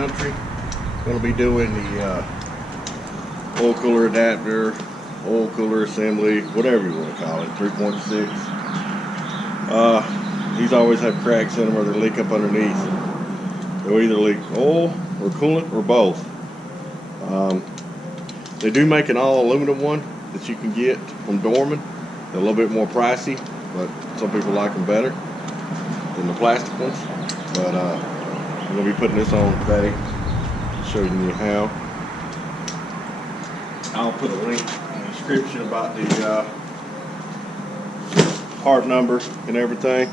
country. Going to be doing the oil cooler adapter, oil cooler assembly, whatever you want to call it, 3.6. These always have cracks in them or they leak up underneath. They'll either leak oil or coolant or both. They do make an all aluminum one that you can get from Dorman. They're a little bit more pricey, but some people like them better than the plastic ones. But I'm going to be putting this on today, showing you how. I'll put a link in the description about the part number and everything.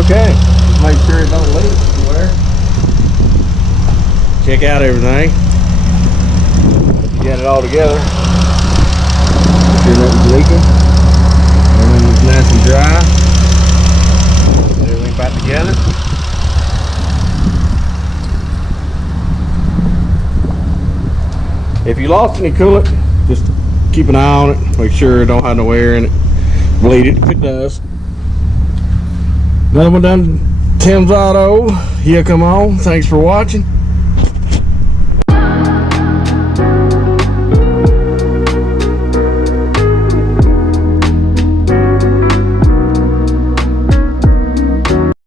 Okay, just make sure it don't leak anywhere. Check out everything. If you get it all together, make sure nothing's leaking. Everything's nice and dry. Get everything back together. If you lost any coolant, just keep an eye on it. Make sure it don't have no air in it. Bleed it if it does. Another one done. Tim's Auto. Yeah, come on. Thanks for watching.